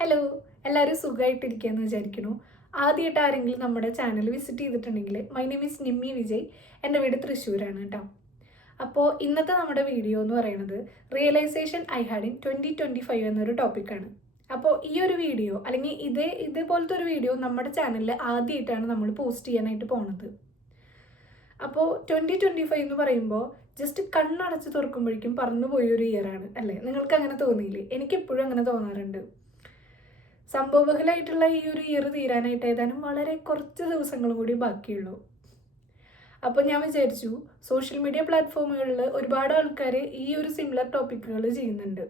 Hello, എല്ലാവരും സുഖമായിട്ടിരിക്കുകയെന്ന് വിചാരിക്കുന്നു. ആദ്യമായിട്ട് ആരെങ്കിലും നമ്മുടെ ചാനൽ വിസിറ്റ് ചെയ്തിട്ടുണ്ടെങ്കിൽ my name is Nimmi Vijay. എൻ്റെ വീട് തൃശ്ശൂരാണ് കേട്ടോ. അപ്പോൾ ഇന്നത്തെ നമ്മുടെ വീഡിയോ എന്ന് പറയുന്നത് റിയലൈസേഷൻ ഐ ഹാഡ് ഇൻ 2025 എന്നൊരു ടോപ്പിക്കാണ്. അപ്പോൾ ഈ ഒരു വീഡിയോ അല്ലെങ്കിൽ ഇതേപോലത്തെ ഒരു വീഡിയോ നമ്മുടെ ചാനലിൽ ആദ്യമായിട്ടാണ് നമ്മൾ പോസ്റ്റ് ചെയ്യാനായിട്ട് പോണത്. അപ്പോൾ 2025 എന്ന് പറയുമ്പോൾ ജസ്റ്റ് കണ്ണടച്ച് തുറക്കുമ്പോഴേക്കും പറന്നു പോയൊരു ഇയറാണ് അല്ലേ? നിങ്ങൾക്ക് അങ്ങനെ തോന്നിയില്ലേ? എനിക്കെപ്പോഴും അങ്ങനെ തോന്നാറുണ്ട്. സംഭവബഹുലമായിട്ടുള്ള ഈ ഒരു ഇയർ തീരാനായിട്ട് ഏതാനും വളരെ കുറച്ച് ദിവസങ്ങളും കൂടി ബാക്കിയുള്ളൂ. അപ്പോൾ ഞാൻ വിചാരിച്ചു, സോഷ്യൽ മീഡിയ പ്ലാറ്റ്ഫോമുകളിൽ ഒരുപാട് ആൾക്കാർ ഈ ഒരു സിമിലർ ടോപ്പിക്കുകൾ ചെയ്യുന്നുണ്ട്.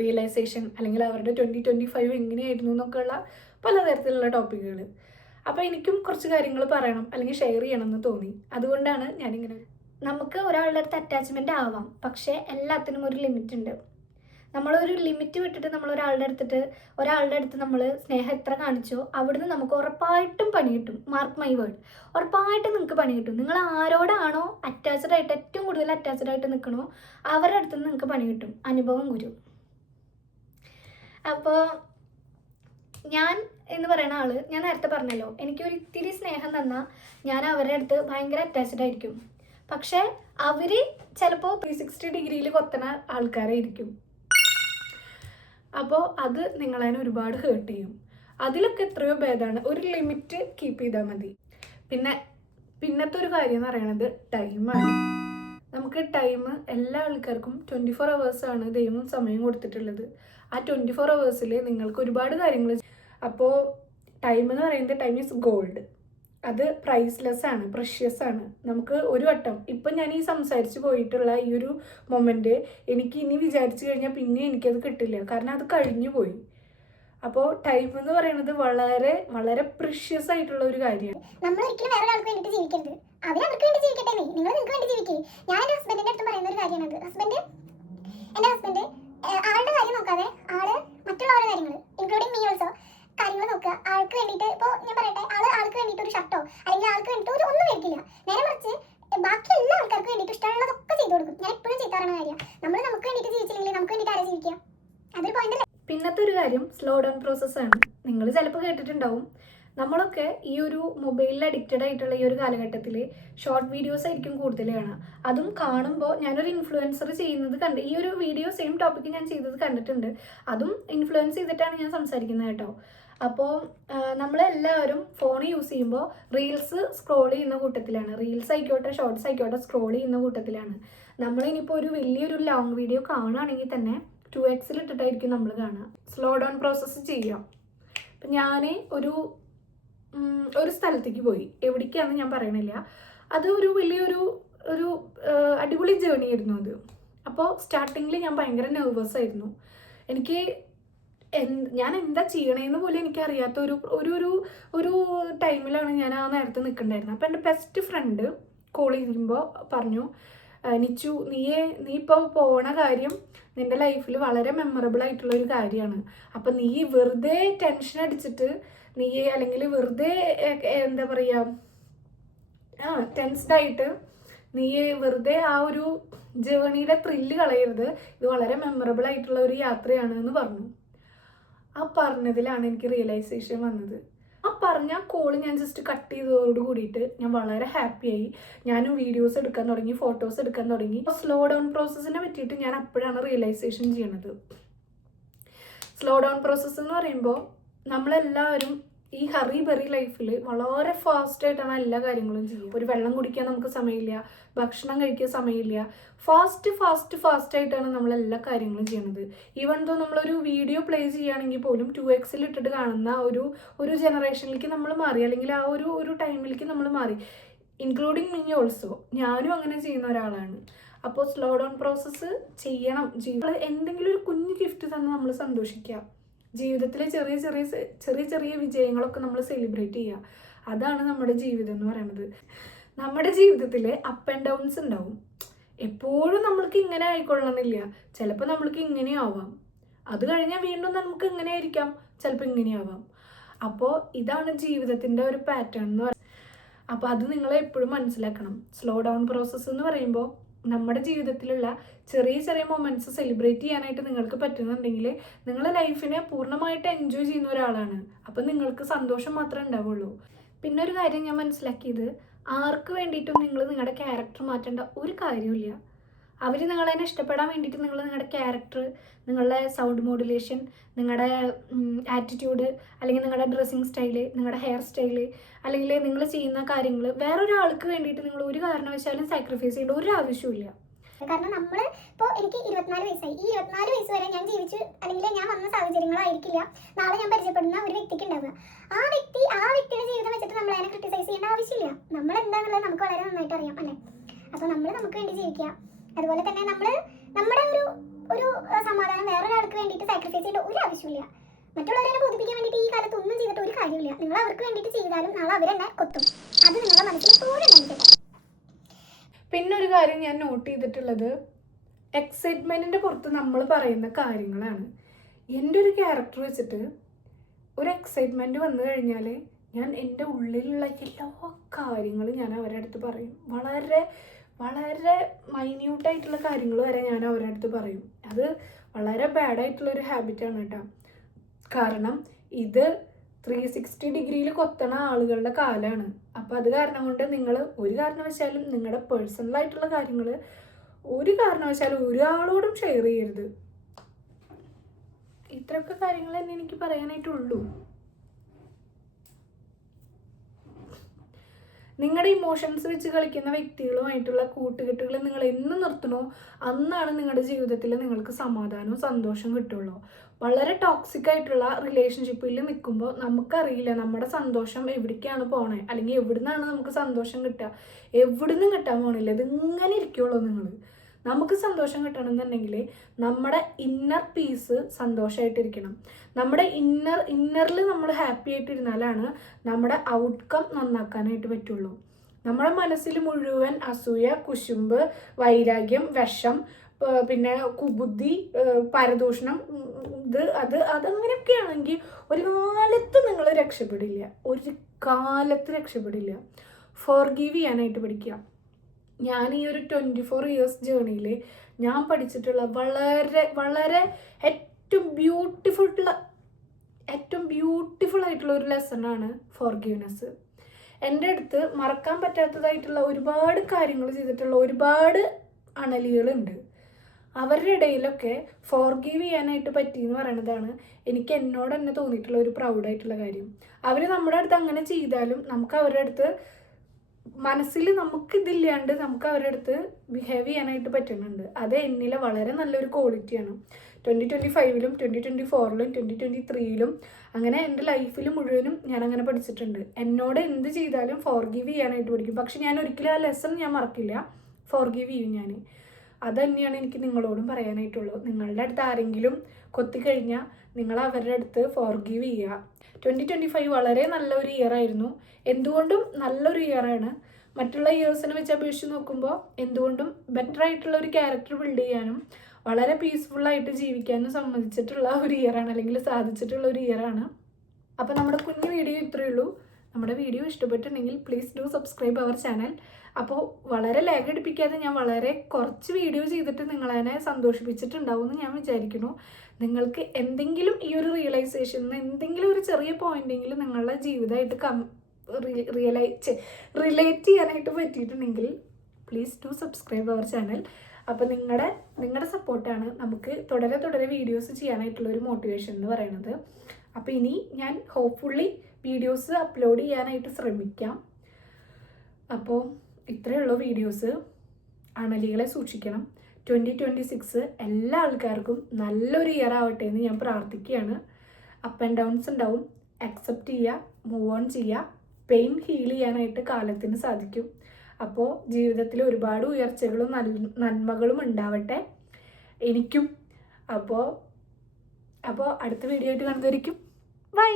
റിയലൈസേഷൻ അല്ലെങ്കിൽ അവരുടെ 2025 എങ്ങനെയായിരുന്നു എന്നൊക്കെയുള്ള പലതരത്തിലുള്ള ടോപ്പിക്കുകൾ. അപ്പോൾ എനിക്കും കുറച്ച് കാര്യങ്ങൾ പറയണം അല്ലെങ്കിൽ ഷെയർ ചെയ്യണം എന്ന് തോന്നി. അതുകൊണ്ടാണ് ഞാനിങ്ങനെ. നമുക്ക് ഒരാളുടെ അടുത്ത് അറ്റാച്ച്മെൻ്റ് ആവാം, പക്ഷേ എല്ലാത്തിനും ഒരു ലിമിറ്റ് ഉണ്ട്. നമ്മളൊരു ലിമിറ്റ് വിട്ടിട്ട് നമ്മൾ ഒരാളുടെ അടുത്ത് നമ്മൾ സ്നേഹം എത്ര കാണിച്ചോ അവിടുന്ന് നമുക്ക് ഉറപ്പായിട്ടും പണി കിട്ടും. മാർക്ക് മൈ വേർഡ്, ഉറപ്പായിട്ടും നിങ്ങൾക്ക് പണി കിട്ടും. നിങ്ങൾ ആരോടാണോ ഏറ്റവും കൂടുതൽ അറ്റാച്ച്ഡ് ആയിട്ട് നിൽക്കണോ അവരുടെ അടുത്ത് നിന്ന് നിങ്ങൾക്ക് പണി കിട്ടും. അനുഭവം ഗുരു. അപ്പോൾ ഞാൻ എന്ന് പറയുന്ന ആള്, ഞാൻ നേരത്തെ പറഞ്ഞല്ലോ, എനിക്കൊരു ഇത്തിരി സ്നേഹം തന്നാൽ ഞാൻ അവരുടെ അടുത്ത് ഭയങ്കര അറ്റാച്ച്ഡ് ആയിരിക്കും. പക്ഷേ അവർ ചിലപ്പോൾ 360 ഡിഗ്രിയിൽ കൊത്തണ ആൾക്കാരായിരിക്കും. അപ്പോൾ അത് നിങ്ങളെ ഒരുപാട് ഹേർട്ട് ചെയ്യും. അതിലൊക്കെ എത്രയോ ഭേദമാണ് ഒരു ലിമിറ്റ് കീപ്പ് ചെയ്താൽ മതി. പിന്നത്തെ ഒരു കാര്യം എന്ന് പറയുന്നത് ടൈമാണ്. നമുക്ക് ടൈം എല്ലാ ആൾക്കാർക്കും 24 hours ദൈവം സമയം കൊടുത്തിട്ടുള്ളത്. ആ 24 hours നിങ്ങൾക്ക് ഒരുപാട് കാര്യങ്ങൾ. അപ്പോൾ ടൈം എന്ന് പറയുന്നത് ടൈം ഈസ് ഗോൾഡ്. അത് പ്രൈസ്ലെസ് ആണ്, പ്രഷ്യസ് ആണ്. നമുക്ക് ഒരു വട്ടം ഇപ്പം ഞാൻ ഈ സംസാരിച്ച് പോയിട്ടുള്ള ഈ ഒരു മൊമെൻറ്റ് എനിക്ക് ഇനി വിചാരിച്ചു കഴിഞ്ഞാൽ പിന്നെ എനിക്കത് കിട്ടില്ല, കാരണം അത് കഴിഞ്ഞു പോയി. അപ്പോൾ ടൈം എന്ന് പറയുന്നത് വളരെ വളരെ പ്രഷ്യസ് ആയിട്ടുള്ള ഒരു കാര്യമാണ്. നമ്മൾ ഒരിക്കലും വേറെ ഒരാൾക്ക് വേണ്ടിയിട്ട് ജീവിക്കരുത്. അവർക്ക് വേണ്ടി ജീവിക്കട്ടെ, നിങ്ങൾ നിങ്ങൾക്ക് വേണ്ടി ജീവിക്കേ. ഞാൻ എൻ്റെ ഹസ്ബൻഡിൻ്റെ അടുത്ത് പറയുന്ന ഒരു കാര്യമാണത്. എൻ്റെ ഹസ്ബൻഡ് ആളുടെ കാര്യം നോക്കാതെ മറ്റുള്ളവരുടെ കാര്യങ്ങൾ ഇൻക്ലൂഡിങ് മീ ഓൾസോ കാര്യങ്ങൾ നോക്കുക. ആൾക്ക് വേണ്ടിയിട്ട് ഇപ്പോൾ ഞാൻ പറയട്ടെ, ആൾക്ക് വേണ്ടിയിട്ട് ഒരു ഷർട്ടോ അല്ലെങ്കിൽ ആൾക്ക് വേണ്ടിയിട്ട് ഒന്നും മേടിക്കില്ല. നേരെ മറിച്ച് ബാക്കി എല്ലാ ആൾക്കാർക്ക് വേണ്ടിയിട്ട് ഇഷ്ടമുള്ളതൊക്കെ ചെയ്തു കൊടുക്കും. ഞാൻ എപ്പോഴും ചെയ്താറുള്ള കാര്യം. നമുക്ക് വേണ്ടിയിട്ട് ജീവിച്ചില്ലെങ്കിൽ നമുക്ക് വേണ്ടിയിട്ട് ആരെ ജീവിക്കുക? അതൊരു പോയിന്റ് അല്ലേ. പിന്നത്തെ ഒരു കാര്യം സ്ലോ ഡൗൺ പ്രോസസ്സാണ്. നിങ്ങൾ ചിലപ്പോൾ കേട്ടിട്ടുണ്ടാവും, നമ്മളൊക്കെ ഈ ഒരു മൊബൈലിൽ അഡിക്റ്റഡ് ആയിട്ടുള്ള ഈ ഒരു കാലഘട്ടത്തിൽ ഷോർട്ട് വീഡിയോസ് ആയിരിക്കും കൂടുതൽ കാണുക. അതും കാണുമ്പോൾ ഞാനൊരു ഇൻഫ്ലുവൻസർ ചെയ്യുന്നത് ഈ ഒരു വീഡിയോ സെയിം ടോപ്പിക്ക് ഞാൻ ചെയ്തത് കണ്ടിട്ടുണ്ട്. അതും ഇൻഫ്ലുവൻസ് ചെയ്തിട്ടാണ് ഞാൻ സംസാരിക്കുന്നത് കേട്ടോ. അപ്പോൾ നമ്മളെല്ലാവരും ഫോൺ യൂസ് ചെയ്യുമ്പോൾ റീൽസ് സ്ക്രോൾ ചെയ്യുന്ന കൂട്ടത്തിലാണ്. റീൽസ് ആയിക്കോട്ടെ ഷോർട്സ് ആയിക്കോട്ടെ സ്ക്രോൾ ചെയ്യുന്ന കൂട്ടത്തിലാണ്. നമ്മളിനിപ്പോൾ ഒരു വലിയൊരു ലോങ് വീഡിയോ കാണുകയാണെങ്കിൽ തന്നെ 2x ഇട്ടിട്ടായിരിക്കും നമ്മൾ കാണുക. സ്ലോ ഡൗൺ പ്രോസസ്സ് ചെയ്യാം. അപ്പം ഞാൻ ഒരു സ്ഥലത്തേക്ക് പോയി. എവിടേക്കാണെന്ന് ഞാൻ പറയണില്ല. അത് ഒരു വലിയൊരു അടിപൊളി ജേർണി ആയിരുന്നു അത്. അപ്പോൾ സ്റ്റാർട്ടിങ്ങിൽ ഞാൻ ഭയങ്കര നെർവസ് ആയിരുന്നു. ഞാൻ എന്താ ചെയ്യണേന്ന് പോലും എനിക്കറിയാത്ത ഒരു ടൈമിലാണ് ഞാൻ ആ നേരത്തെ നിൽക്കണ്ടായിരുന്നത്. അപ്പോൾ എൻ്റെ ബെസ്റ്റ് ഫ്രണ്ട് കോൾ ചെയ്യുമ്പോൾ പറഞ്ഞു, നിച്ചു, നീ ഇപ്പോൾ പോണ കാര്യം നിൻ്റെ ലൈഫിൽ വളരെ മെമ്മറബിൾ ആയിട്ടുള്ള ഒരു കാര്യമാണ്. അപ്പം നീ വെറുതെ ടെൻഷൻ അടിച്ചിട്ട് അല്ലെങ്കിൽ വെറുതെ എന്താ പറയുക ടെൻസ്ഡായിട്ട് നീ വെറുതെ ആ ഒരു ജേർണിയുടെ ത്രില്ല് കളയരുത്. ഇത് വളരെ മെമ്മറബിൾ ആയിട്ടുള്ള ഒരു യാത്രയാണ് എന്ന് പറഞ്ഞു. ആ പറഞ്ഞതിലാണ് എനിക്ക് റിയലൈസേഷൻ വന്നത്. ആ പറഞ്ഞ കോള് ഞാൻ ജസ്റ്റ് കട്ട് ചെയ്തതോട് കൂടിയിട്ട് ഞാൻ വളരെ ഹാപ്പിയായി. ഞാനും വീഡിയോസ് എടുക്കാൻ തുടങ്ങി, ഫോട്ടോസ് എടുക്കാൻ തുടങ്ങി. സ്ലോ ഡൗൺ പ്രോസസ്സിനെ പറ്റിയിട്ട് ഞാൻ അപ്പോഴാണ് റിയലൈസേഷൻ ചെയ്യണത്. സ്ലോ ഡൗൺ പ്രോസസ്സ് എന്ന് പറയുമ്പോൾ നമ്മളെല്ലാവരും ഈ ഹറി ബറി ലൈഫിൽ വളരെ ഫാസ്റ്റായിട്ടാണ് എല്ലാ കാര്യങ്ങളും ചെയ്യുക. ഒരു വെള്ളം കുടിക്കാൻ നമുക്ക് സമയമില്ല, ഭക്ഷണം കഴിക്കാൻ സമയമില്ല. ഫാസ്റ്റായിട്ടാണ് നമ്മൾ എല്ലാ കാര്യങ്ങളും ചെയ്യണത്. ഈവൻ ദോ നമ്മളൊരു വീഡിയോ പ്ലേ ചെയ്യുകയാണെങ്കിൽ പോലും 2x ഇട്ടിട്ട് കാണുന്ന ഒരു ജനറേഷനിലേക്ക് നമ്മൾ മാറി, അല്ലെങ്കിൽ ആ ഒരു ടൈമിലേക്ക് നമ്മൾ മാറി. Including me also. ഞാനും അങ്ങനെ ചെയ്യുന്ന ഒരാളാണ്. അപ്പോൾ സ്ലോ ഡൗൺ പ്രോസസ്സ് ചെയ്യണം. എന്തെങ്കിലും ഒരു കുഞ്ഞു ഗിഫ്റ്റ് തന്നെ നമ്മൾ സന്തോഷിക്കുക. ജീവിതത്തിലെ ചെറിയ ചെറിയ വിജയങ്ങളൊക്കെ നമ്മൾ സെലിബ്രേറ്റ് ചെയ്യുക. അതാണ് നമ്മുടെ ജീവിതം എന്ന് പറയുന്നത്. നമ്മുടെ ജീവിതത്തിൽ അപ്പ് ആൻഡ് ഡൗൺസ് ഉണ്ടാവും. എപ്പോഴും നമ്മൾക്ക് ഇങ്ങനെ ആയിക്കൊള്ളണമെന്നില്ല. ചിലപ്പോൾ നമ്മൾക്ക് ഇങ്ങനെയാവാം, അത് കഴിഞ്ഞാൽ വീണ്ടും നമുക്ക് ഇങ്ങനെ ആയിരിക്കാം, ചിലപ്പോൾ ഇങ്ങനെയാവാം. അപ്പോൾ ഇതാണ് ജീവിതത്തിൻ്റെ ഒരു പാറ്റേൺ എന്ന് പറയുന്നത്. അപ്പോൾ അത് നിങ്ങൾ എപ്പോഴും മനസ്സിലാക്കണം. സ്ലോ ഡൗൺ പ്രോസസ്സ് എന്ന് പറയുമ്പോൾ നമ്മുടെ ജീവിതത്തിലുള്ള ചെറിയ ചെറിയ മൊമെൻറ്റ്സ് സെലിബ്രേറ്റ് ചെയ്യാനായിട്ട് നിങ്ങൾക്ക് പറ്റുന്നുണ്ടെങ്കിൽ നിങ്ങൾ ലൈഫിനെ പൂർണ്ണമായിട്ട് എൻജോയ് ചെയ്യുന്ന ഒരാളാണ്. അപ്പം നിങ്ങൾക്ക് സന്തോഷം മാത്രമേ ഉണ്ടാവുള്ളൂ. പിന്നെ ഒരു കാര്യം ഞാൻ മനസ്സിലാക്കിയത്, ആർക്ക് വേണ്ടിയിട്ടും നിങ്ങൾ നിങ്ങളുടെ ക്യാരക്ടർ മാറ്റേണ്ട ഒരു കാര്യമില്ല. അവർ നിങ്ങളെ ഇഷ്ടപ്പെടാൻ വേണ്ടിയിട്ട് നിങ്ങൾ നിങ്ങളുടെ ക്യാരക്ടർ, നിങ്ങളുടെ സൗണ്ട് മോഡുലേഷൻ, നിങ്ങളുടെ ആറ്റിറ്റ്യൂഡ്, അല്ലെങ്കിൽ നിങ്ങളുടെ ഡ്രസ്സിങ് സ്റ്റൈല്, നിങ്ങളുടെ ഹെയർ സ്റ്റൈല്, അല്ലെങ്കിൽ നിങ്ങൾ ചെയ്യുന്ന കാര്യങ്ങൾ വേറൊരാൾക്ക് വേണ്ടിയിട്ട് നിങ്ങൾ ഒരു കാരണവശാലും സാക്രിഫൈസ് ചെയ്യേണ്ട ഒരു ആവശ്യമില്ല. കാരണം നമ്മൾ ഇപ്പോൾ എനിക്ക് 24 വയസ്സായി. ഈ 24 വയസ്സ് വരെ ഞാൻ ജീവിച്ച് അല്ലെങ്കിൽ ഞാൻ വന്ന സാഹചര്യങ്ങളായിരിക്കില്ല നാളെ ഞാൻ പരിചയപ്പെടുന്ന ഒരു വ്യക്തിക്ക് ഉണ്ടാവുക. ആ വ്യക്തിയുടെ ജീവിതം വെച്ചിട്ട് നമ്മൾ അതിനെ ക്രിട്ടിസൈസ് ചെയ്യേണ്ട ആവശ്യമില്ല. നമ്മൾ എന്താണെന്നുള്ളത് നമുക്ക് വളരെ നന്നായിട്ട് അറിയാം അല്ലേ. അപ്പോൾ നമ്മൾ നമുക്ക് വേണ്ടി ജീവിക്കുക. അതുപോലെ തന്നെ നമ്മുടെ ഒരു സമാധാനം വേറൊരാൾക്ക് വേണ്ടിയിട്ട് സാക്രിഫൈസ് ചെയ്യേണ്ട ഒരു ആവശ്യമില്ല. മറ്റുള്ളവരെ ബോധിപ്പിക്കാൻ വേണ്ടിയിട്ട് ഈ കാലത്ത് ഒന്നും ചെയ്തിട്ട് ഒരു കാര്യമില്ല. നിങ്ങൾ അവർക്ക് വേണ്ടിയിട്ട് ചെയ്താലും നാളെ അവരെന്നെ കൊത്തും. അത് നിങ്ങളുടെ മനസ്സിൽ എപ്പോഴും ഉണ്ടായിരിക്കട്ടെ. പിന്നെ ഒരു കാര്യം ഞാൻ നോട്ട് ചെയ്തിട്ടുള്ളത്, എക്സൈറ്റ്മെൻറ്റിൻ്റെ പുറത്ത് നമ്മൾ പറയുന്ന കാര്യങ്ങളാണ്. എൻ്റെ ഒരു ക്യാരക്ടർ വെച്ചിട്ട് ഒരു എക്സൈറ്റ്മെൻറ്റ് വന്നു കഴിഞ്ഞാൽ ഞാൻ എൻ്റെ ഉള്ളിലുള്ള എല്ലാ കാര്യങ്ങളും ഞാൻ അവരുടെ അടുത്ത് പറയും. വളരെ വളരെ മൈന്യൂട്ടായിട്ടുള്ള കാര്യങ്ങൾ വരെ ഞാൻ അവരുടെ അടുത്ത് പറയും. അത് വളരെ ബാഡായിട്ടുള്ളൊരു ഹാബിറ്റാണ് കേട്ടോ. കാരണം ഇത് 360 ഡിഗ്രിയിൽ കൊത്തണ ആളുകളുടെ കാലമാണ്. അപ്പോൾ അത് കാരണം കൊണ്ട് നിങ്ങൾ ഒരു കാരണവശാലും നിങ്ങളുടെ പേഴ്സണലായിട്ടുള്ള കാര്യങ്ങൾ ഒരു കാരണവശാലും ഒരാളോടും ഷെയർ ചെയ്യരുത്. ഇത്രയൊക്കെ കാര്യങ്ങൾ തന്നെ എനിക്ക് പറയാനായിട്ടുള്ളൂ. നിങ്ങളുടെ ഇമോഷൻസ് വെച്ച് കളിക്കുന്ന വ്യക്തികളുമായിട്ടുള്ള കൂട്ടുകെട്ടുകൾ നിങ്ങൾ എന്ന് നിർത്തണോ അന്നാണ് നിങ്ങളുടെ ജീവിതത്തിൽ നിങ്ങൾക്ക് സമാധാനവും സന്തോഷവും കിട്ടുള്ളൂ. വളരെ ടോക്സിക് ആയിട്ടുള്ള റിലേഷൻഷിപ്പിൽ നിൽക്കുമ്പോൾ നമുക്കറിയില്ല നമ്മുടെ സന്തോഷം എവിടേക്കാണ് പോണേ, അല്ലെങ്കിൽ എവിടുന്നാണ് നമുക്ക് സന്തോഷം കിട്ടുക. എവിടുന്നും കിട്ടാൻ പോണില്ല. ഇതിങ്ങനെ ഇരിക്കുള്ളൂ. നമുക്ക് സന്തോഷം കിട്ടണമെന്നുണ്ടെങ്കിൽ നമ്മുടെ ഇന്നർ പീസ് സന്തോഷമായിട്ടിരിക്കണം. നമ്മുടെ ഇന്നറിൽ നമ്മൾ ഹാപ്പി ആയിട്ടിരുന്നാലാണ് നമ്മുടെ ഔട്ട്കം നന്നാക്കാനായിട്ട് പറ്റുള്ളൂ. നമ്മുടെ മനസ്സിൽ മുഴുവൻ അസൂയ, കുശുമ്പ്, വൈരാഗ്യം, വിഷം, പിന്നെ കുബുദ്ധി, പരദൂഷണം, അതങ്ങനെയൊക്കെ ആണെങ്കിൽ ഒരു കാലത്ത് നിങ്ങൾ രക്ഷപ്പെടില്ല. ഒരു കാലത്ത് രക്ഷപ്പെടില്ല. ഫോർഗീവ് ചെയ്യാനായിട്ട് പഠിക്കുക. ഞാൻ ഈ ഒരു 24 ഇയേഴ്സ് ജേർണിയിൽ ഞാൻ പഠിച്ചിട്ടുള്ള വളരെ വളരെ ഏറ്റവും ബ്യൂട്ടിഫുൾ ആയിട്ടുള്ള ഒരു ലെസണാണ് ഫോർഗീവ്നെസ്. എൻ്റെ അടുത്ത് മറക്കാൻ പറ്റാത്തതായിട്ടുള്ള ഒരുപാട് കാര്യങ്ങൾ ചെയ്തിട്ടുള്ള ഒരുപാട് അണലികളുണ്ട്. അവരുടെ ഇടയിലൊക്കെ ഫോർഗീവ് ചെയ്യാനായിട്ട് പറ്റിയെന്ന് പറയുന്നതാണ് എനിക്ക് എന്നോട് തന്നെ തോന്നിയിട്ടുള്ള ഒരു പ്രൗഡായിട്ടുള്ള കാര്യം. അവർ നമ്മുടെ അടുത്ത് അങ്ങനെ ചെയ്താലും നമുക്ക് അവരുടെ അടുത്ത് മനസ്സിൽ നമുക്കിതില്ലാണ്ട് നമുക്ക് അവരുടെ അടുത്ത് ബിഹേവ് ചെയ്യാനായിട്ട് പറ്റുന്നുണ്ട്. അത് എന്നിലെ വളരെ നല്ലൊരു ക്വാളിറ്റിയാണ്. 2025-ലും 2024-ലും 2023-ലും അങ്ങനെ എൻ്റെ ലൈഫിൽ മുഴുവനും ഞാൻ അങ്ങനെ പഠിച്ചിട്ടുണ്ട്. എന്നോട് എന്ത് ചെയ്താലും ഫോർഗീവ് ചെയ്യാനായിട്ട് പഠിക്കും. പക്ഷെ ഞാൻ ഒരിക്കലും ആ ലെസൺ ഞാൻ മറക്കില്ല. ഫോർഗീവ് ചെയ്യും ഞാൻ. അത് തന്നെയാണ് എനിക്ക് നിങ്ങളോടും പറയാനായിട്ടുള്ളൂ. നിങ്ങളുടെ അടുത്ത് ആരെങ്കിലും കൊത്തിക്കഴിഞ്ഞാൽ നിങ്ങൾ അവരുടെ അടുത്ത് ഫോർഗീവ് ചെയ്യുക. 2025 വളരെ നല്ലൊരു ഇയർ ആയിരുന്നു. എന്തുകൊണ്ടും നല്ലൊരു ഇയറാണ്. മറ്റുള്ള ഇയേഴ്സിനെ വെച്ച് അപേക്ഷിച്ച് നോക്കുമ്പോൾ എന്തുകൊണ്ടും ബെറ്റർ ആയിട്ടുള്ള ഒരു ക്യാരക്ടർ ബിൽഡ് ചെയ്യാനും വളരെ പീസ്ഫുള്ളായിട്ട് ജീവിക്കാനും സമ്മതിച്ചിട്ടുള്ള ഒരു ഇയറാണ്, അല്ലെങ്കിൽ സാധിച്ചിട്ടുള്ള ഒരു ഇയറാണ്. അപ്പോൾ നമ്മുടെ കുഞ്ഞു വീഡിയോ ഇത്രയേ ഉള്ളൂ. നമ്മുടെ വീഡിയോ ഇഷ്ടപ്പെട്ടിട്ടുണ്ടെങ്കിൽ please do subscribe our channel. അപ്പോൾ വളരെ ലാഗ് അടിപ്പിക്കാതെ ഞാൻ വളരെ കുറച്ച് വീഡിയോ ചെയ്തിട്ട് നിങ്ങളതിനെ സന്തോഷിപ്പിച്ചിട്ടുണ്ടാവുമെന്ന് ഞാൻ വിചാരിക്കുന്നു. നിങ്ങൾക്ക് എന്തെങ്കിലും ഈ ഒരു റിയലൈസേഷനിൽ എന്തെങ്കിലും ഒരു ചെറിയ പോയിന്റെങ്കിലും നിങ്ങളുടെ ജീവിതമായിട്ട് റിലേറ്റ് ചെയ്യാനായിട്ട് പറ്റിയിട്ടുണ്ടെങ്കിൽ please do subscribe our channel. അപ്പോൾ നിങ്ങളുടെ സപ്പോർട്ടാണ് നമുക്ക് തുടരെ വീഡിയോസ് ചെയ്യാനായിട്ടുള്ള ഒരു മോട്ടിവേഷൻ എന്ന് പറയുന്നത്. അപ്പോൾ ഇനി ഞാൻ ഹോപ്പ്ഫുള്ളി വീഡിയോസ് അപ്ലോഡ് ചെയ്യാനായിട്ട് ശ്രമിക്കാം. അപ്പോൾ ഇത്രയേ ഉള്ളൂ വീഡിയോസ്. അണലികളെ സൂക്ഷിക്കണം. 2026 എല്ലാ ആൾക്കാർക്കും നല്ലൊരു ഇയർ ആവട്ടെ എന്ന് ഞാൻ പ്രാർത്ഥിക്കുകയാണ്. അപ്പ് ആൻഡ് ഡൗൺസ് ഉണ്ടാവും. അക്സെപ്റ്റ് ചെയ്യുക, മൂവ് ഓൺ ചെയ്യുക. പെയിൻ ഹീൽ ചെയ്യാനായിട്ട് കാലത്തിന് സാധിക്കും. അപ്പോൾ ജീവിതത്തിൽ ഒരുപാട് ഉയർച്ചകളും നന്മകളും ഉണ്ടാവട്ടെ എനിക്കും. അപ്പോൾ അടുത്ത വീഡിയോ ആയിട്ട് കാണുന്നതായിരിക്കും. ബൈ.